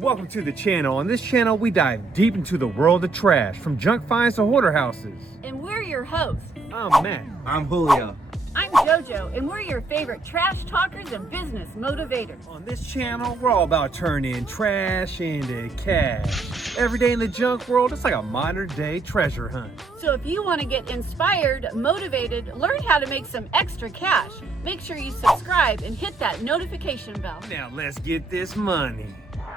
Welcome to the channel. On this channel, we dive deep into the world of trash, from junk finds to hoarder houses. And we're your hosts. I'm Matt. I'm Julio. I'm JoJo, and we're your favorite trash talkers and business motivators. On this channel, we're all about turning trash into cash. Every day in the junk world, it's like a modern day treasure hunt. So if you want to get inspired, motivated, learn how to make some extra cash, make sure you subscribe and hit that notification bell. Now let's get this money.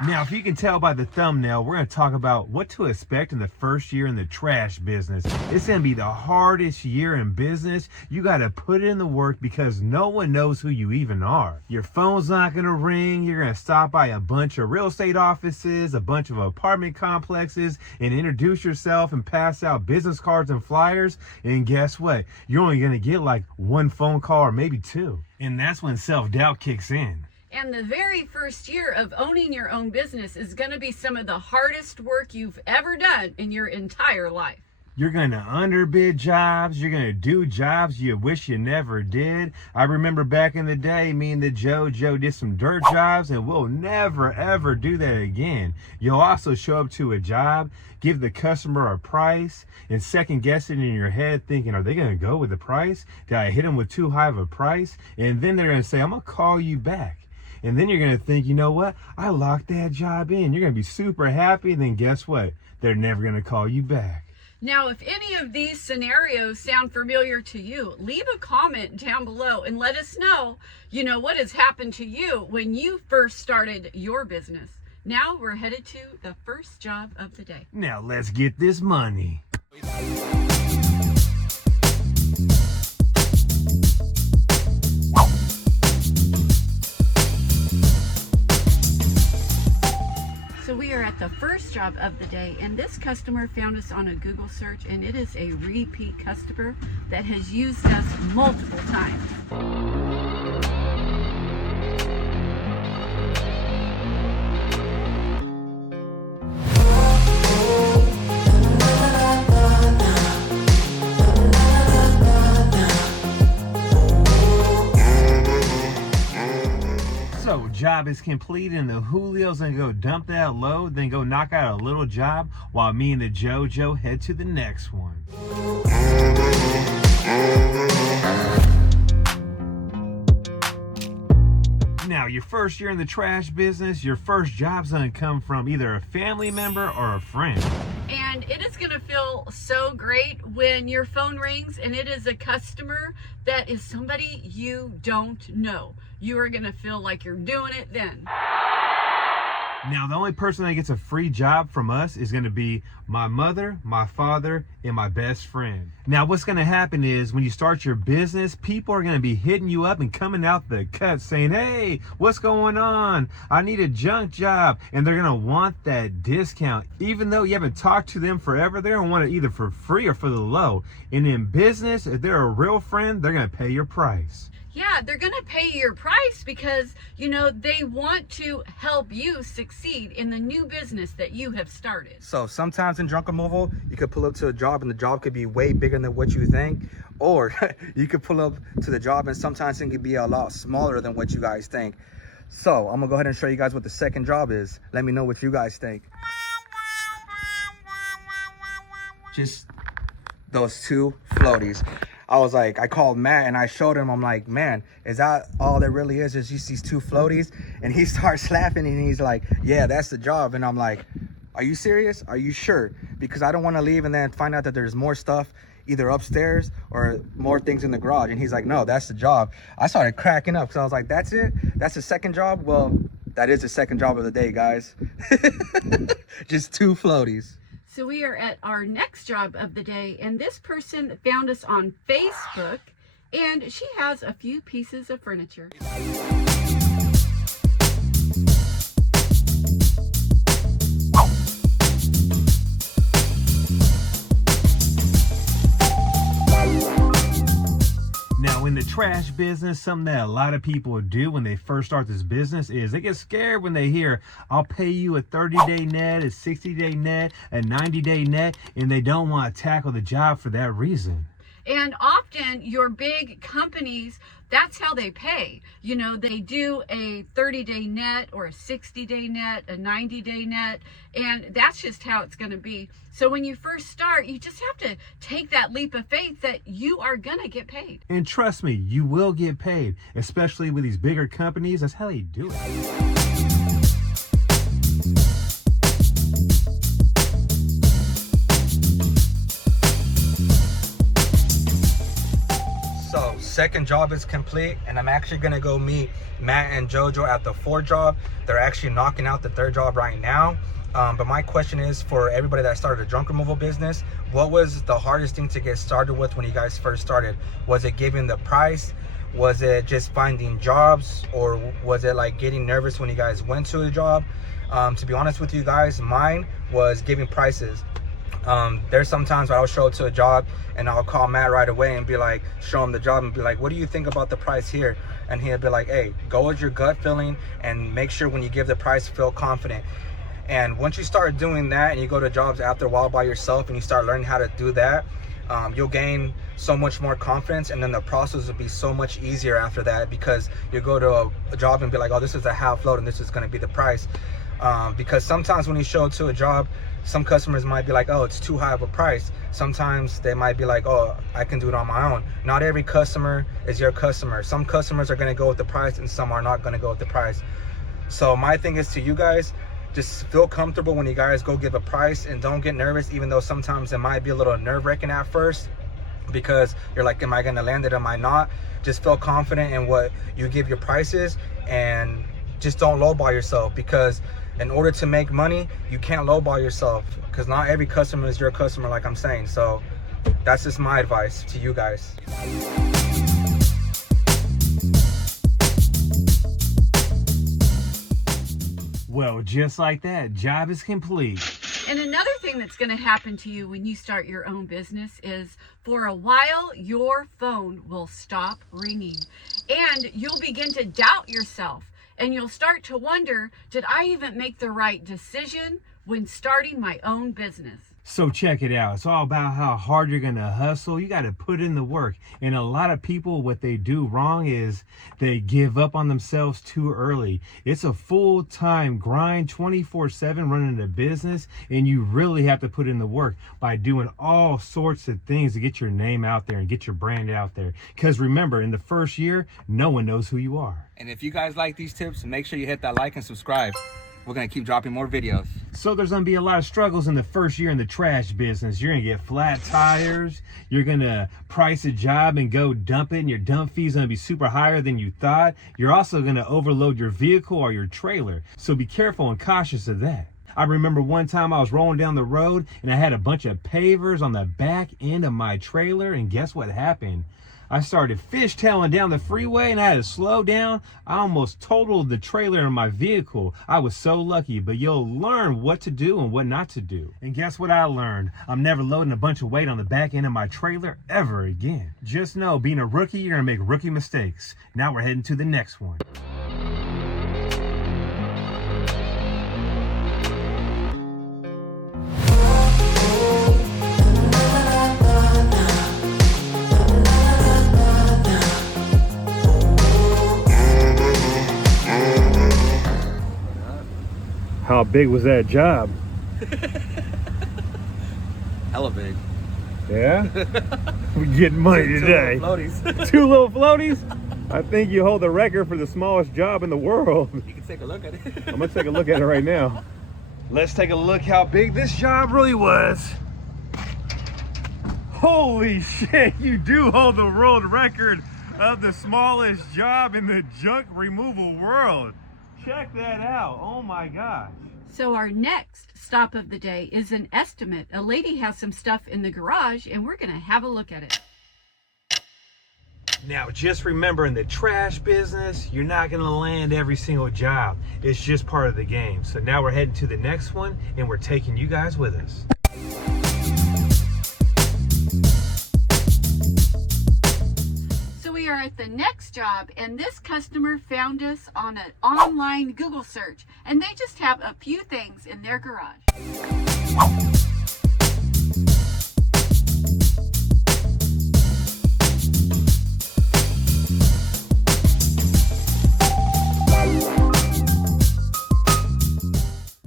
Now, if you can tell by the thumbnail, we're going to talk about what to expect in the first year in the trash business. It's going to be the hardest year in business. You got to put in the work because no one knows who you even are. Your phone's not going to ring. You're going to stop by a bunch of real estate offices, a bunch of apartment complexes, and introduce yourself and pass out business cards and flyers. And guess what? You're only going to get like one phone call or maybe two. And that's when self-doubt kicks in. And the very first year of owning your own business is going to be some of the hardest work you've ever done in your entire life. You're going to underbid jobs. You're going to do jobs you wish you never did. I remember back in the day, me and the JoJo did some dirt jobs, and we'll never, ever do that again. You'll also show up to a job, give the customer a price, and second guess it in your head thinking, are they going to go with the price? Did I hit them with too high of a price? And then they're going to say, I'm going to call you back. And then you're going to think, you know what? I locked that job in. You're going to be super happy. And then guess what? They're never going to call you back. Now, if any of these scenarios sound familiar to you, leave a comment down below and let us know, what has happened to you when you first started your business. Now we're headed to the first job of the day. Now let's get this money. So we are at the first job of the day, and this customer found us on a Google search, and it is a repeat customer that has used us multiple times. So job is complete and the Julio's gonna go dump that load, then go knock out a little job while me and the JoJo head to the next one. Now, your first year in the trash business, your first job's gonna come from either a family member or a friend. And it is gonna feel so great when your phone rings and it is a customer that is somebody you don't know. You are gonna feel like you're doing it then. Now, the only person that gets a free job from us is going to be my mother, my father, and my best friend. Now, what's going to happen is when you start your business, people are going to be hitting you up and coming out the cut saying, hey, what's going on? I need a junk job. And they're going to want that discount. Even though you haven't talked to them forever, they're going to want it either for free or for the low. And in business, if they're a real friend, they're going to pay your price. Yeah, they're going to pay your price because, they want to help you succeed in the new business that you have started. So sometimes in junk removal, you could pull up to a job and the job could be way bigger than what you think. Or you could pull up to the job and sometimes it could be a lot smaller than what you guys think. So I'm going to go ahead and show you guys what the second job is. Let me know what you guys think. Just those two floaties. I called Matt and I showed him, I'm like, man, is that all there really is just these two floaties? And he starts laughing and he's like, yeah, that's the job. And I'm like, are you serious? Are you sure? Because I don't want to leave and then find out that there's more stuff either upstairs or more things in the garage. And he's like, no, that's the job. I started cracking up because I was like, that's it? That's the second job? Well, that is the second job of the day, guys. Just two floaties. So we are at our next job of the day, and this person found us on Facebook, and she has a few pieces of furniture. Now, in the trash business, something that a lot of people do when they first start this business is they get scared when they hear, I'll pay you a 30-day net, a 60-day net, a 90-day net, and they don't want to tackle the job for that reason. And often your big companies, that's how they pay. You know, they do a 30-day net or a 60-day net, a 90-day net, and that's just how it's going to be. So when you first start, you just have to take that leap of faith that you are going to get paid. And trust me, you will get paid, especially with these bigger companies. That's how they do it. So second job is complete, and I'm actually gonna go meet Matt and Jojo at the fourth job. They're actually knocking out the third job right now. But my question is, for everybody that started a junk removal business, what was the hardest thing to get started with when you guys first started? Was it giving the price? Was it just finding jobs? Or was it like getting nervous when you guys went to a job? To be honest with you guys, mine was giving prices. There's sometimes I'll show up to a job and I'll call Matt right away and be like, show him the job and be like, what do you think about the price here? And he'll be like, hey, go with your gut feeling and make sure when you give the price, feel confident. And once you start doing that and you go to jobs after a while by yourself and you start learning how to do that, you'll gain so much more confidence, and then the process will be so much easier after that, because you go to a job and be like, oh, this is a half load and this is going to be the price. Because sometimes when you show up to a job, some customers might be like, oh, it's too high of a price. Sometimes they might be like, oh, I can do it on my own. Not every customer is your customer. Some customers are going to go with the price and some are not going to go with the price. So my thing is to you guys, just feel comfortable when you guys go give a price, and don't get nervous, even though sometimes it might be a little nerve-wracking at first, because you're like, am I going to land it? Am I not? Just feel confident in what you give your prices, and just don't lowball yourself, because in order to make money, you can't lowball yourself, because not every customer is your customer, like I'm saying. So that's just my advice to you guys. Well, just like that, job is complete. And another thing that's going to happen to you when you start your own business is, for a while, your phone will stop ringing, and you'll begin to doubt yourself. And you'll start to wonder, did I even make the right decision when starting my own business? So check it out. It's all about how hard you're going to hustle. You got to put in the work. And a lot of people, what they do wrong is they give up on themselves too early. It's a full-time grind, 24/7 running a business. And you really have to put in the work by doing all sorts of things to get your name out there and get your brand out there. Because remember, in the first year, no one knows who you are. And if you guys like these tips, make sure you hit that like and subscribe. We're going to keep dropping more videos. So there's going to be a lot of struggles in the first year in the trash business. You're going to get flat tires. You're going to price a job and go dump it, and your dump fee is going to be super higher than you thought. You're also going to overload your vehicle or your trailer. So be careful and cautious of that. I remember one time I was rolling down the road and I had a bunch of pavers on the back end of my trailer, and guess what happened? I started fishtailing down the freeway and I had to slow down. I almost totaled the trailer in my vehicle. I was so lucky, but you'll learn what to do and what not to do. And guess what I learned? I'm never loading a bunch of weight on the back end of my trailer ever again. Just know, being a rookie, you're gonna make rookie mistakes. Now we're heading to the next one. How big was that job? Hella big. Yeah? We're getting money today. Two little floaties. 2 little floaties? I think you hold the record for the smallest job in the world. You can take a look at it. I'm gonna take a look at it right now. Let's take a look how big this job really was. Holy shit, you do hold the world record of the smallest job in the junk removal world. Check that out. Oh my gosh. So our next stop of the day is an estimate. A lady has some stuff in the garage and we're gonna have a look at it. Now just remember, in the trash business, you're not gonna land every single job. It's just part of the game. So now we're heading to the next one and we're taking you guys with us. We are at the next job, and this customer found us on an online Google search, and they just have a few things in their garage.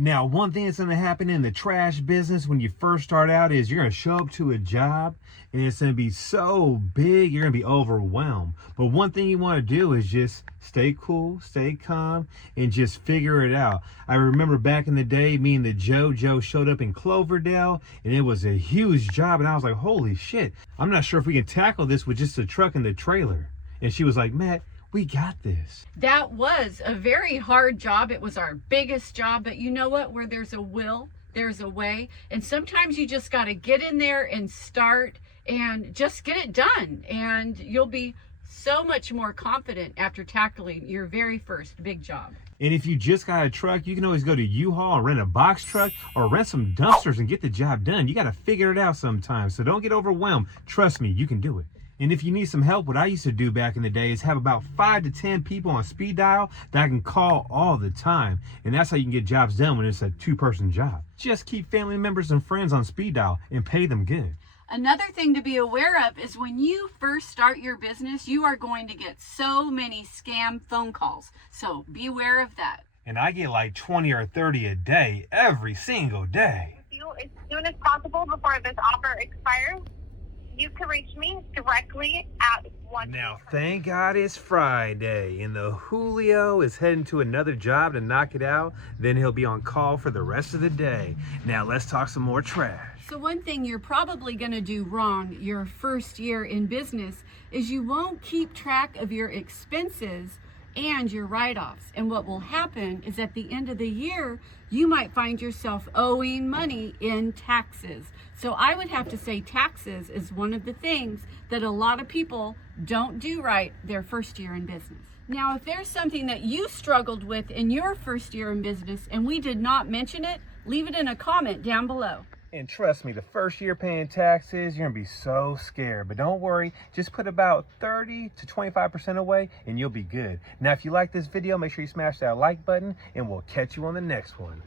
Now, one thing that's going to happen in the trash business when you first start out is you're going to show up to a job and it's going to be so big, you're going to be overwhelmed. But one thing you want to do is just stay cool, stay calm, and just figure it out. I remember back in the day, me and the Joe showed up in Cloverdale, and it was a huge job. And I was like, holy shit, I'm not sure if we can tackle this with just a truck and the trailer. And she was like, Matt, we got this. That was a very hard job. It was our biggest job, but you know what? Where there's a will, there's a way. And sometimes you just got to get in there and start and just get it done. And you'll be so much more confident after tackling your very first big job. And if you just got a truck, you can always go to U-Haul and rent a box truck or rent some dumpsters and get the job done. You got to figure it out sometimes. So don't get overwhelmed. Trust me, you can do it. And if you need some help, what I used to do back in the day is have about 5 to 10 people on speed dial that I can call all the time. And that's how you can get jobs done when it's a 2-person job. Just keep family members and friends on speed dial and pay them good. Another thing to be aware of is when you first start your business, you are going to get so many scam phone calls. So be aware of that. And I get like 20 or 30 a day, every single day. As soon as possible before this offer expires, you can reach me directly at 1. Now, thank God it's Friday and the Julio is heading to another job to knock it out. Then he'll be on call for the rest of the day. Now, let's talk some more trash. So one thing you're probably going to do wrong your first year in business is you won't keep track of your expenses and your write-offs. And what will happen is at the end of the year, you might find yourself owing money in taxes. So I would have to say taxes is one of the things that a lot of people don't do right their first year in business. Now, if there's something that you struggled with in your first year in business and we did not mention it, leave it in a comment down below. And trust me, the first year paying taxes, you're gonna be so scared. But don't worry, just put about 30 to 25% away and you'll be good. Now, if you like this video, make sure you smash that like button and we'll catch you on the next one.